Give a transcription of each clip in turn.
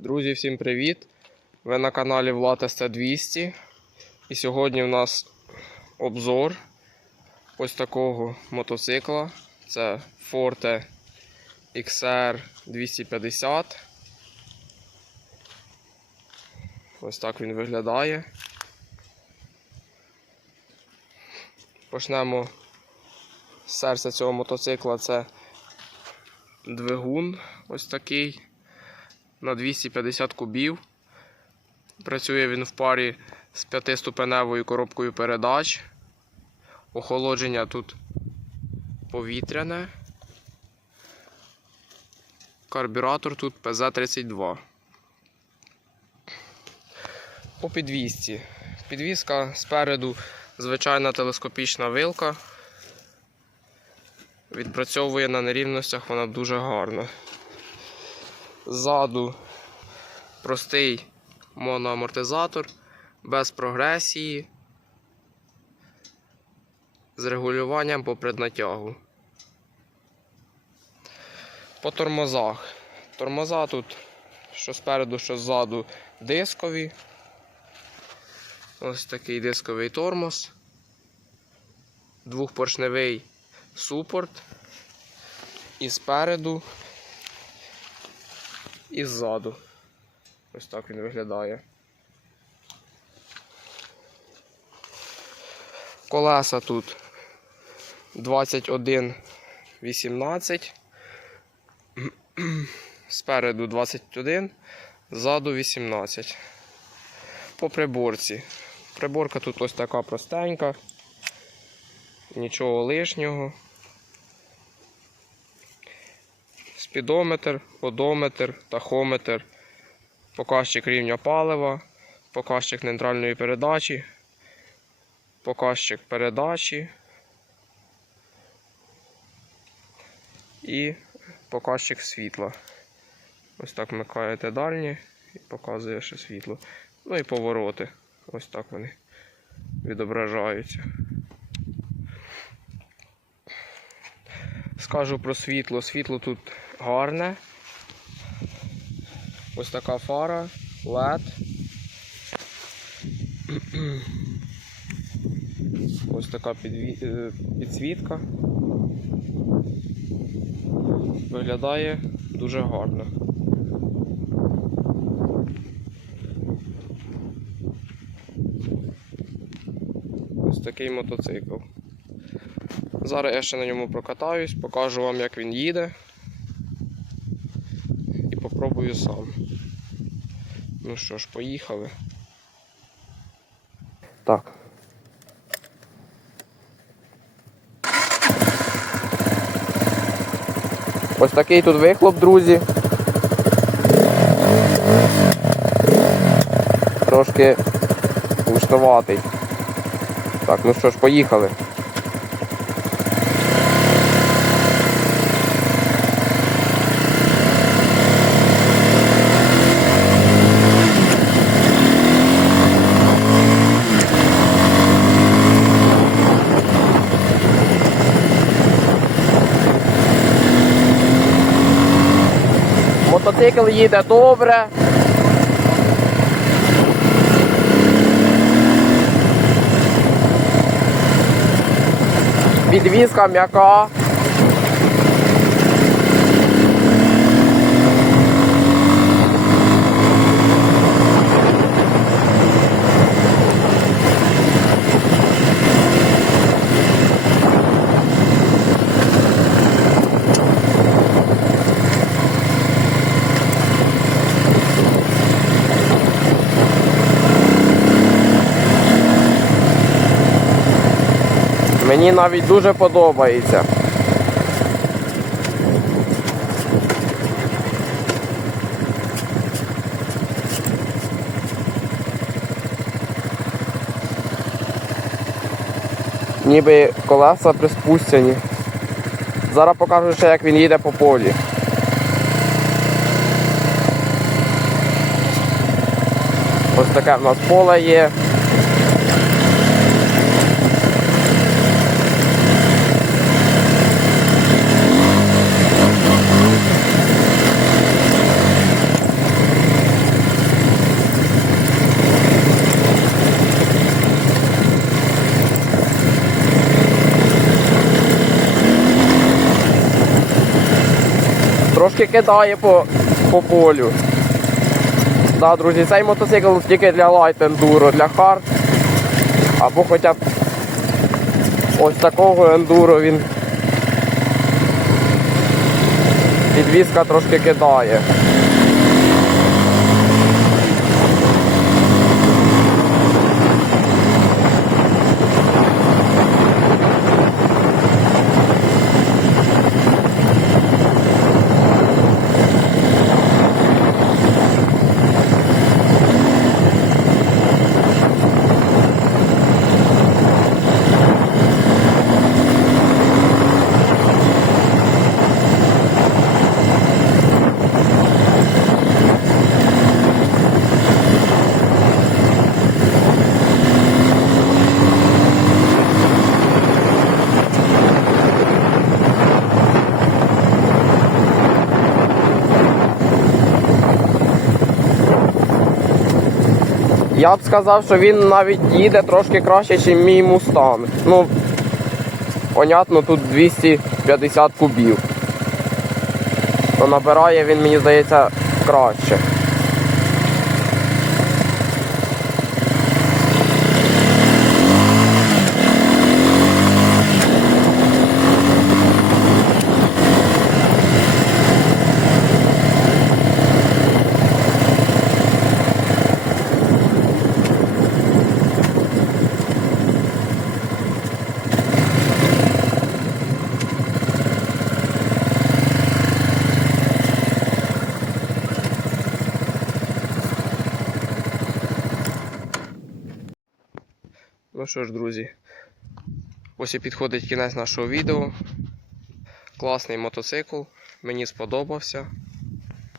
Друзі, всім привіт! Ви на каналі Влад СТ200. І сьогодні у нас обзор ось такого мотоцикла. Це Forte XR 250. Ось так він виглядає. Почнемо з серця цього мотоцикла. Це двигун ось такий на 250 кубів. Працює він в парі з п'ятиступеневою коробкою передач. Охолодження тут повітряне. Карбюратор тут ПЗ-32. По підвісці. Підвізка спереду звичайна телескопічна вилка. Відпрацьовує на нерівностях вона дуже гарно. Ззаду простий моноамортизатор без прогресії з регулюванням по преднатягу. По тормозах. Тормоза тут що спереду, що ззаду дискові. Ось такий дисковий тормоз. Двохпоршневий супорт. І спереду, і ззаду. Ось так він виглядає. Колеса тут 21 18. Спереду 21, ззаду 18. По приборці. Приборка тут ось така простенька. Нічого лишнього. Спідометр, одометр, тахометр, показчик рівня палива, показчик нейтральної передачі, показчик передачі і показчик світла. Ось так вмикаєте дальні і показує, що світло. Ну і повороти. Ось так вони відображаються. Скажу про світло. Світло тут гарне. Ось така фара, LED. Ось така е, підсвітка. Виглядає дуже гарно. Ось такий мотоцикл. Зараз я ще на ньому прокатаюсь, покажу вам, як він їде. І попробую сам. Ну що ж, поїхали. Так. Ось такий тут вихлоп, друзі. Трошки густоватий. Так, ну що ж, поїхали. Мотоцикл їде добре. Підвізка м'яка. Мені навіть дуже подобається. Ніби колеса приспущені. Зараз покажу ще, як він їде по полі. Ось таке в нас поле є. Трошки кидає по, по полю. Да, друзі, цей мотоцикл тільки для light enduro, для hard. Або хоча б ось такого ендуро він. Підвізка трошки кидає. Я б сказав, що він навіть їде трошки краще, ніж мій мустанг. Ну, понятно, тут 250 кубів. То набирає він, мені здається, краще. Що ж, друзі, ось і підходить кінець нашого відео. Класний мотоцикл, мені сподобався.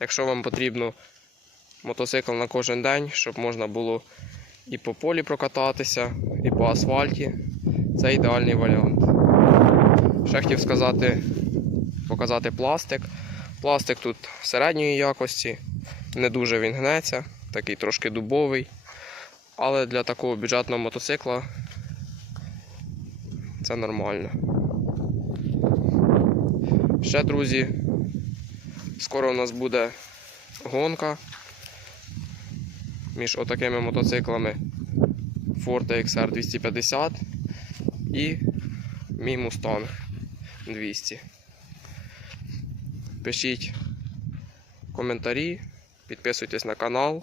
Якщо вам потрібно мотоцикл на кожен день, щоб можна було і по полі прокататися, і по асфальті, це ідеальний варіант. Ще хотів сказати, показати пластик. Пластик тут середньої якості, не дуже він гнеться, такий трошки дубовий. Але для такого бюджетного мотоцикла це нормально. Ще, друзі, скоро у нас буде гонка між отакими мотоциклами Forte XR 250 і мій Mustang 200. Пишіть коментарі, підписуйтесь на канал.